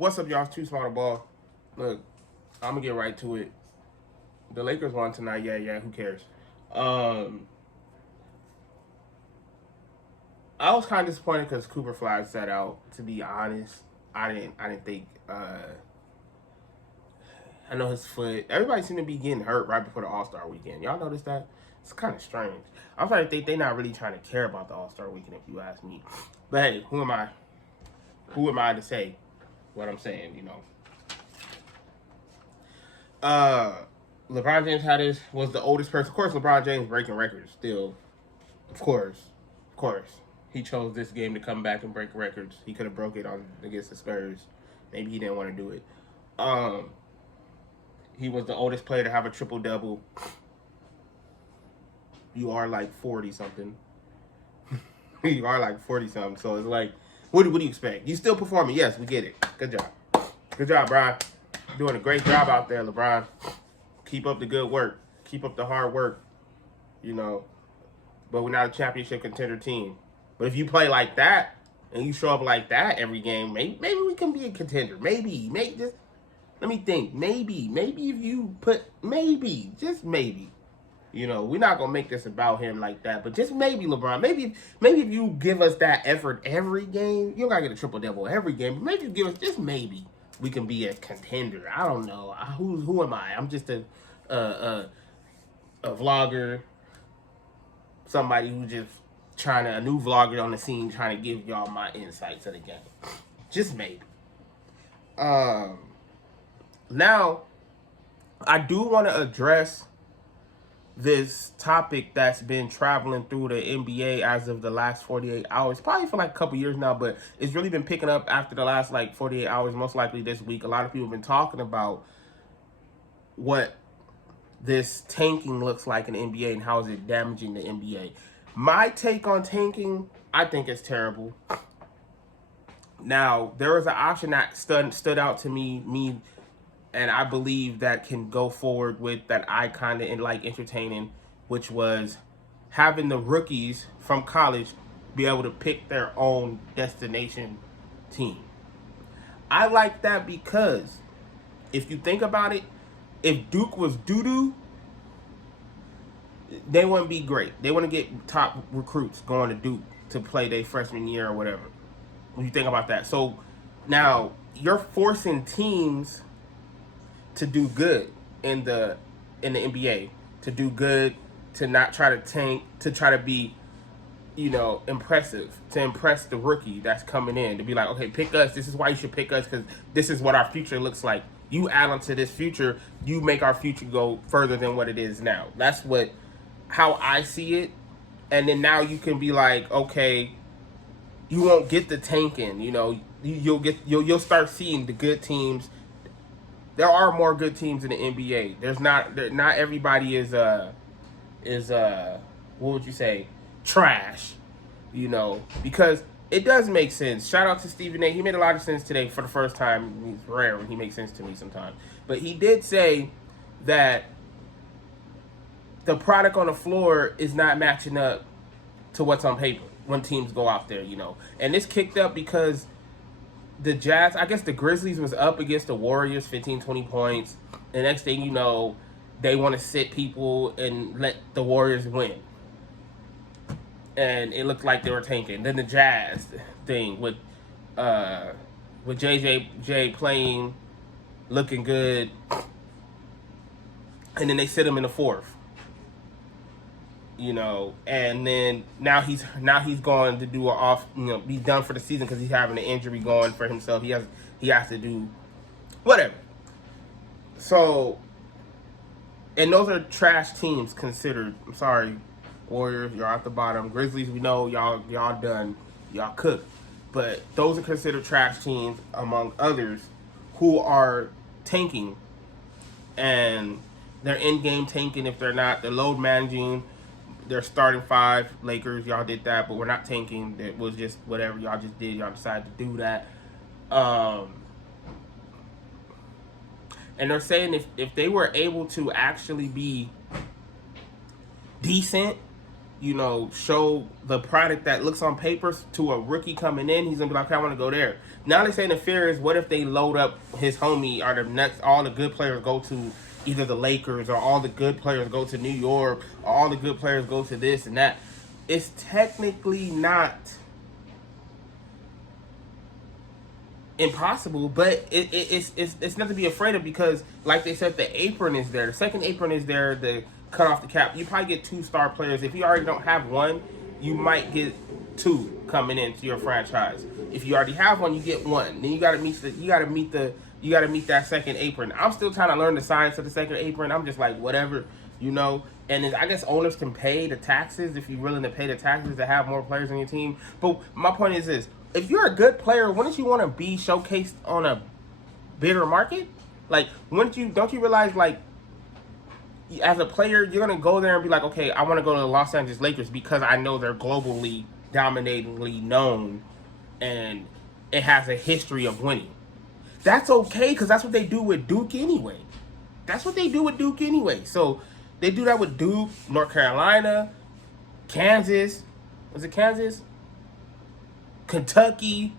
What's up, y'all? It's Too Small to Ball. Look, I'm gonna get right to it. The Lakers won tonight. Yeah. Who cares? I was kind of disappointed because Cooper Flag sat out. To be honest, I didn't think. I know his foot. Everybody seemed to be getting hurt right before the All-Star weekend. Y'all notice that? It's kind of strange. I'm starting to think they're not really trying to care about the All-Star weekend, if you ask me. But hey, who am I? Who am I to say what I'm saying? LeBron James was the oldest person. Of course, LeBron James breaking records still. Of course. He chose this game to come back and break records. He could have broke it on against the Spurs. Maybe he didn't want to do it. He was the oldest player to have a triple-double. You are like 40-something. You are like 40-something. So it's like, what do you expect? You still performing. Yes, we get it. Good job. Good job, Brian. Doing a great job out there, LeBron. Keep up the good work. Keep up the hard work. But we're not a championship contender team. But if you play like that and you show up like that every game, maybe we can be a contender. Maybe just let me think. Maybe if you put just maybe. We're not gonna make this about him like that, but just maybe, LeBron. Maybe if you give us that effort every game, you don't gotta get a triple double every game. But maybe you give us just maybe we can be a contender. I don't know. Who am I? I'm just a vlogger, somebody who just a new vlogger on the scene, trying to give y'all my insights of the game. Just maybe. Now, I do want to address this topic that's been traveling through the NBA as of the last 48 hours, probably for like a couple years now, but it's really been picking up after the last 48 hours, most likely this week. A lot of people have been talking about what this tanking looks like in the NBA and how is it damaging the NBA. My take on tanking, I think it's terrible. Now, there was an option that stood out to me, and I believe that can go forward with that I kind of like entertaining, which was having the rookies from college be able to pick their own destination team. I like that because if you think about it, if Duke was doo-doo, they wouldn't be great. They wouldn't get top recruits going to Duke to play their freshman year or whatever. When you think about that. So now you're forcing teams to do good in the NBA, to do good, to not try to tank, to try to be, impressive, to impress the rookie that's coming in, to be like, okay, pick us. This is why you should pick us, because this is what our future looks like. You add on to this future, you make our future go further than what it is now. That's how I see it. And then now you can be like, okay, you won't get the tanking. You'll start seeing the good teams. There are more good teams in the NBA. Not everybody is what would you say, trash, because it does make sense. Shout out to Stephen A. He made a lot of sense today for the first time. He's rare when he makes sense to me sometimes. But he did say that the product on the floor is not matching up to what's on paper when teams go out there, And this kicked up because the Jazz, I guess the Grizzlies was up against the Warriors, 15, 20 points. The next thing you know, they want to sit people and let the Warriors win. And it looked like they were tanking. Then the Jazz thing with JJ playing, looking good. And then they sit him in the fourth. And then now he's going to do be done for the season because he's having an injury going for himself. He has to do whatever. So, and those are trash teams considered. I'm sorry, Warriors, you're at the bottom. Grizzlies, we know y'all done, y'all cooked. But those are considered trash teams among others who are tanking, and they're in-game tanking if they're not. They're load managing. They're starting five. Lakers, y'all did that, but we're not tanking. It was just whatever y'all just did. Y'all decided to do that. And they're saying if they were able to actually be decent show the product that looks on paper to a rookie coming in. He's gonna be like, okay, I want to go there. Now they're saying the fear is, what if they load up his homie, or all the good players go to either the Lakers, or all the good players go to New York, or all the good players go to this and that. It's technically not impossible, but it's nothing to be afraid of, because like they said, the apron is there. The second apron is there to cut off the cap. You probably get 2-star players. If you already don't have one, you might get 2 coming into your franchise. If you already have one, you get 1. Then you gotta meet that second apron. I'm still trying to learn the science of the second apron. I'm just like, whatever, And then I guess owners can pay the taxes if you're willing to pay the taxes to have more players on your team. But my point is this: if you're a good player, wouldn't you want to be showcased on a bigger market? Like, don't you realize, like, as a player, you're gonna go there and be like, okay, I want to go to the Los Angeles Lakers because I know they're globally dominatingly known, and it has a history of winning. That's okay, because that's what they do with Duke anyway. So they do that with Duke, North Carolina, Kansas. Was it Kansas? Kentucky.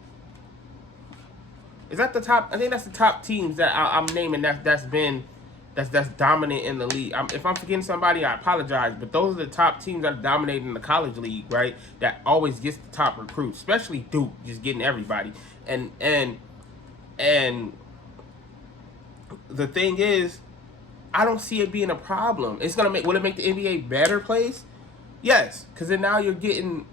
Is that the top? I think that's the top teams that I'm naming that's dominant in the league. If I'm forgetting somebody, I apologize. But those are the top teams that are dominating in the college league, right? That always gets the top recruits, especially Duke, just getting everybody. And the thing is, I don't see it being a problem. Will it make the NBA better place? Yes, because then now you're getting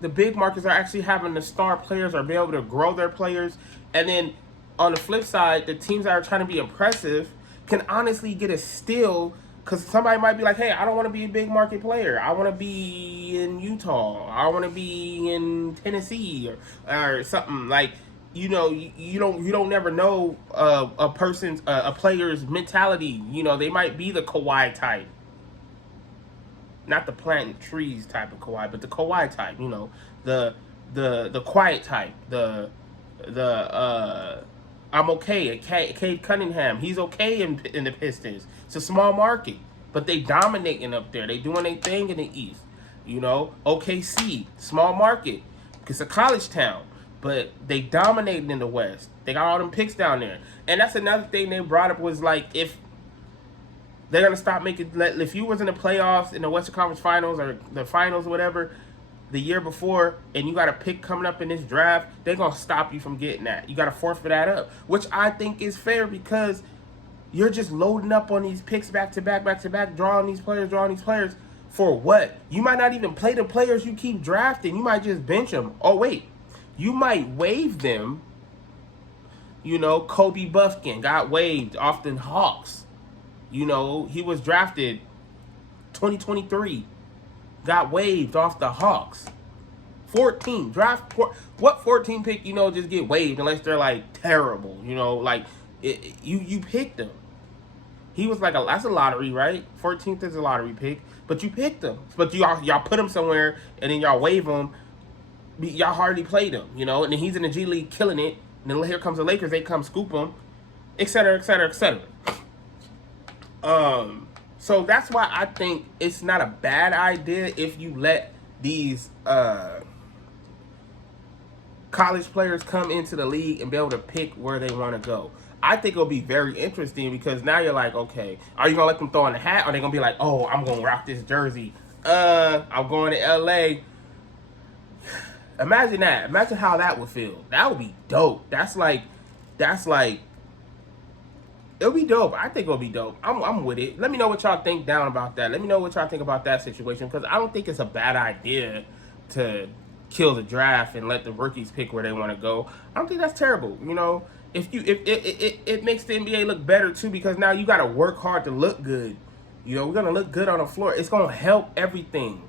the big markets are actually having the star players or be able to grow their players. And then on the flip side, the teams that are trying to be impressive can honestly get a steal, because somebody might be like, hey, I don't want to be a big market player. I want to be in Utah. I want to be in Tennessee or something. Like, you don't never know a player's mentality. They might be the Kawhi type. Not the planting trees type of Kawhi, but the Kawhi type, the quiet type, the I'm okay. Cade Cunningham, he's okay in the Pistons. It's a small market, but they dominating up there. They doing their thing in the East. OKC, small market. It's a college town, but they dominating in the West. They got all them picks down there. And that's another thing they brought up, was like, if they're going to stop if you was in the playoffs, in the Western Conference Finals, or the finals, or whatever, the year before, and you got a pick coming up in this draft, they're going to stop you from getting that. You got to forfeit that up, which I think is fair, because you're just loading up on these picks back to back, drawing these players for what? You might not even play the players you keep drafting. You might just bench them. Oh, wait. You might waive them. Kobe Buffkin got waived off the Hawks. He was drafted 2023. Got waived off the Hawks. 14. What 14 pick, just get waived unless they're, like, terrible. You picked them. He was like, that's a lottery, right? 14th is a lottery pick. But you picked them. But y'all put him somewhere, and then y'all waive him. Y'all hardly played him, and then he's in the G League killing it. And then here comes the Lakers. They come scoop him, et cetera, et cetera, et cetera. So that's why I think it's not a bad idea if you let these college players come into the league and be able to pick where they want to go. I think it'll be very interesting, because now you're like, okay, are you going to let them throw in the hat? Or are they going to be like, oh, I'm going to rock this jersey. I'm going to LA. Imagine that. Imagine how that would feel. That would be dope. That's like, it'll be dope. I think it'll be dope. I'm with it. Let me know what y'all think down about that. Let me know what y'all think about that situation, because I don't think it's a bad idea to kill the draft and let the rookies pick where they want to go. I don't think that's terrible. If it makes the NBA look better too, because now you got to work hard to look good. We're gonna look good on the floor. It's gonna help everything.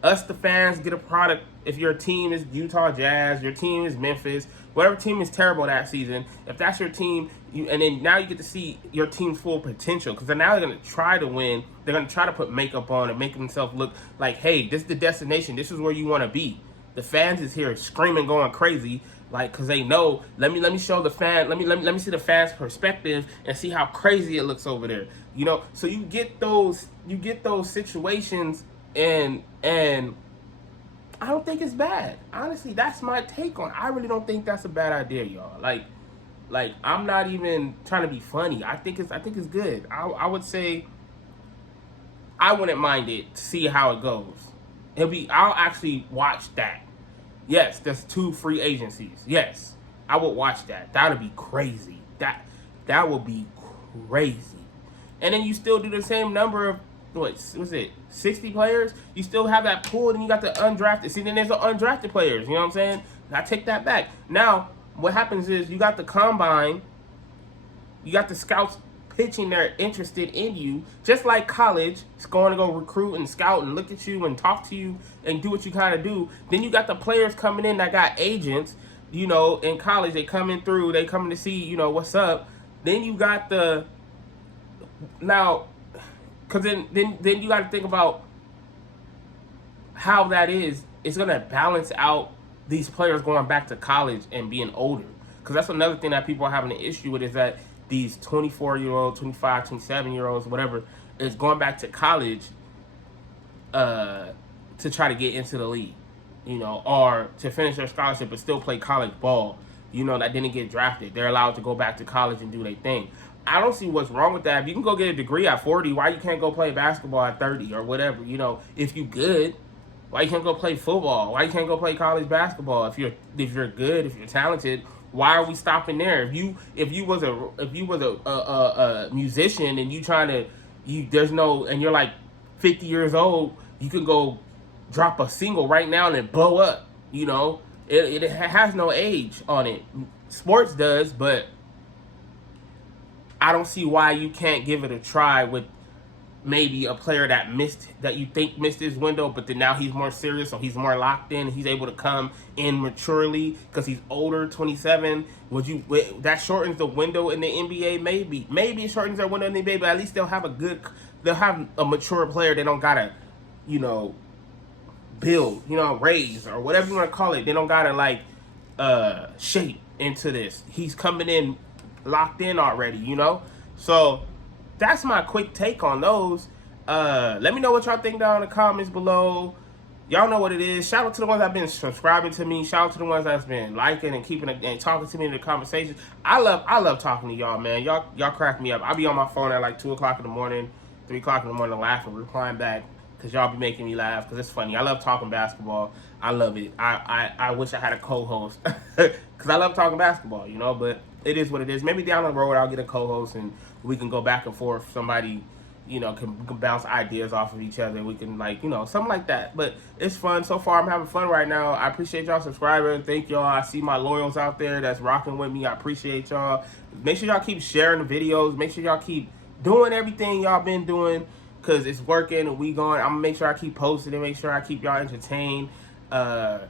Us, the fans, get a product. If your team is Utah Jazz, your team is Memphis, whatever team is terrible that season, if that's your team, and then now you get to see your team's full potential, because now they're going to try to win. They're going to try to put makeup on and make themselves look like, hey, this is the destination. This is where you want to be. The fans is here screaming, going crazy, like, because they know. Let me show the fan. Let me see the fans' perspective and see how crazy it looks over there. So you get those situations and I don't think it's bad. Honestly, that's my take on it. I really don't think that's a bad idea, y'all. Like I'm not even trying to be funny. I think it's good. I would say I wouldn't mind it to see how it goes. I'll actually watch that. Yes, there's 2 free agencies. Yes, I would watch that. That would be crazy. That would be crazy. And then you still do the same number of, what was it, 60 players? You still have that pool, and you got the undrafted. See, then there's the undrafted players. You know what I'm saying? I take that back. Now, what happens is you got the combine, you got the scouts pitching they're interested in you, just like college. It's going to go recruit and scout and look at you and talk to you and do what you kind of do. Then you got the players coming in that got agents. You know, in college, they coming through, they coming to see, you know, what's up. Then you got the, now, because then you got to think about how that is. It's going to balance out these players going back to college and being older. Because that's another thing that people are having an issue with, is that these 24-year-olds, 25, 27-year-olds, whatever, is going back to college to try to get into the league, you know, or to finish their scholarship but still play college ball, you know, that didn't get drafted. They're allowed to go back to college and do their thing. I don't see what's wrong with that. If you can go get a degree at 40, why you can't go play basketball at 30 or whatever? You know, if you good, why you can't go play football? Why you can't go play college basketball? If you're good, if you're talented, why are we stopping there? If you was a musician and and you're like 50 years old, you can go drop a single right now and it blow up. You know, it has no age on it. Sports does, but I don't see why you can't give it a try with maybe a player that you think missed his window, but then now he's more serious, so he's more locked in. He's able to come in maturely because he's older, 27. That shortens the window in the NBA? Maybe it shortens their window in the NBA, but at least they'll have a mature player. They don't gotta, you know, build, you know, raise or whatever you want to call it. They don't gotta shape into this. He's coming in locked in already, you know. So that's my quick take on those. Let me know what y'all think down in the comments below. Y'all know what it is. Shout out to the ones that have been subscribing to me. Shout out to the ones that's been liking and keeping it and talking to me in the conversations. I love talking to y'all, man. Y'all crack me up. I be on my phone at like 2 o'clock in the morning, 3 o'clock in the morning, laughing, replying back, because y'all be making me laugh, because it's funny. I love talking basketball. I love it. I wish I had a co-host, because I love talking basketball, you know, but it is what it is. Maybe down the road I'll get a co-host and we can go back and forth. Somebody, you know, can bounce ideas off of each other. We can, like, you know, something like that. But it's fun. So far, I'm having fun right now. I appreciate y'all subscribing. Thank y'all. I see my loyals out there that's rocking with me. I appreciate y'all. Make sure y'all keep sharing the videos. Make sure y'all keep doing everything y'all been doing, because it's working and we going. I'm going to make sure I keep posting and make sure I keep y'all entertained. And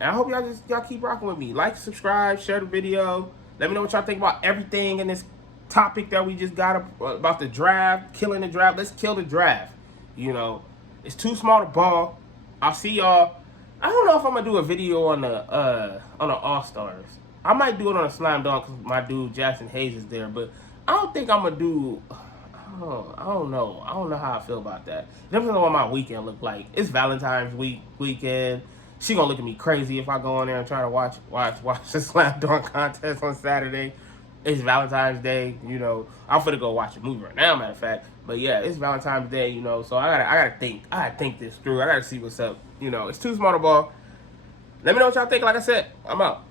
I hope y'all keep rocking with me. Like, subscribe, share the video. Let me know what y'all think about everything in this topic that we just got about the draft, killing the draft. Let's kill the draft. You know, it's too small to ball. I'll see y'all. I don't know if I'm gonna do a video on the All-Stars. I might do it on a slam dunk because my dude Jackson Hayes is there, but I don't think I'm gonna do. I don't know. I don't know how I feel about that. Depends on what my weekend look like. It's Valentine's weekend. She gonna look at me crazy if I go in there and try to watch the slam dunk contest on Saturday. It's Valentine's Day, you know. I'm finna go watch a movie right now, matter of fact. But yeah, it's Valentine's Day, you know. So I gotta think this through. I gotta see what's up. You know, it's too small to ball. Let me know what y'all think. Like I said, I'm out.